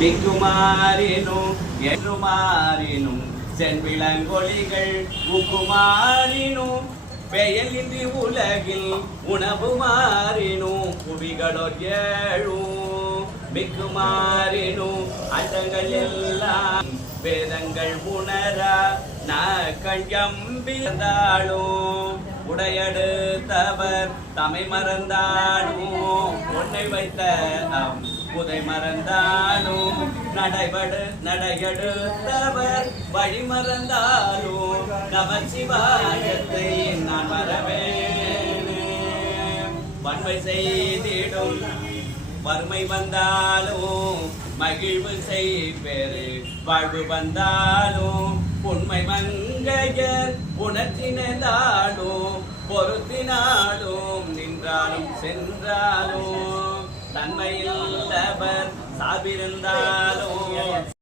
மிக்குமாறினும் என்று மாறினும் சென்விளங்கொழிகள் உக்குமாறினும் பெயலின்றி உலகில் உணவு மாறினும் புவிகளோர் ஏழும் மிக்குமாறினும் அண்டங்கள் எல்லாம் வேதங்கள் உணரா கஞ்சம்பிந்தாலும் உடையெடுத்தவர் தமை மறந்தாலும் பொன்னை வைத்த புதை மறந்தாலும் நடையெடுத்தவர் வழி மறந்தாலும் நமச்சிவாயத்தை நான் மறவேன் வன்மை செய்திடும் வறுமை வந்தாலும் மகிழ்வு செய்பெரு வாழ்வு வந்தாலும் உண்மை மங்கையர் உணர்த்தினாலும் பொருத்தினாலும் நின்றாலும் சென்றாலும் தன்மையில் அவர் சார்பிருந்தாலும்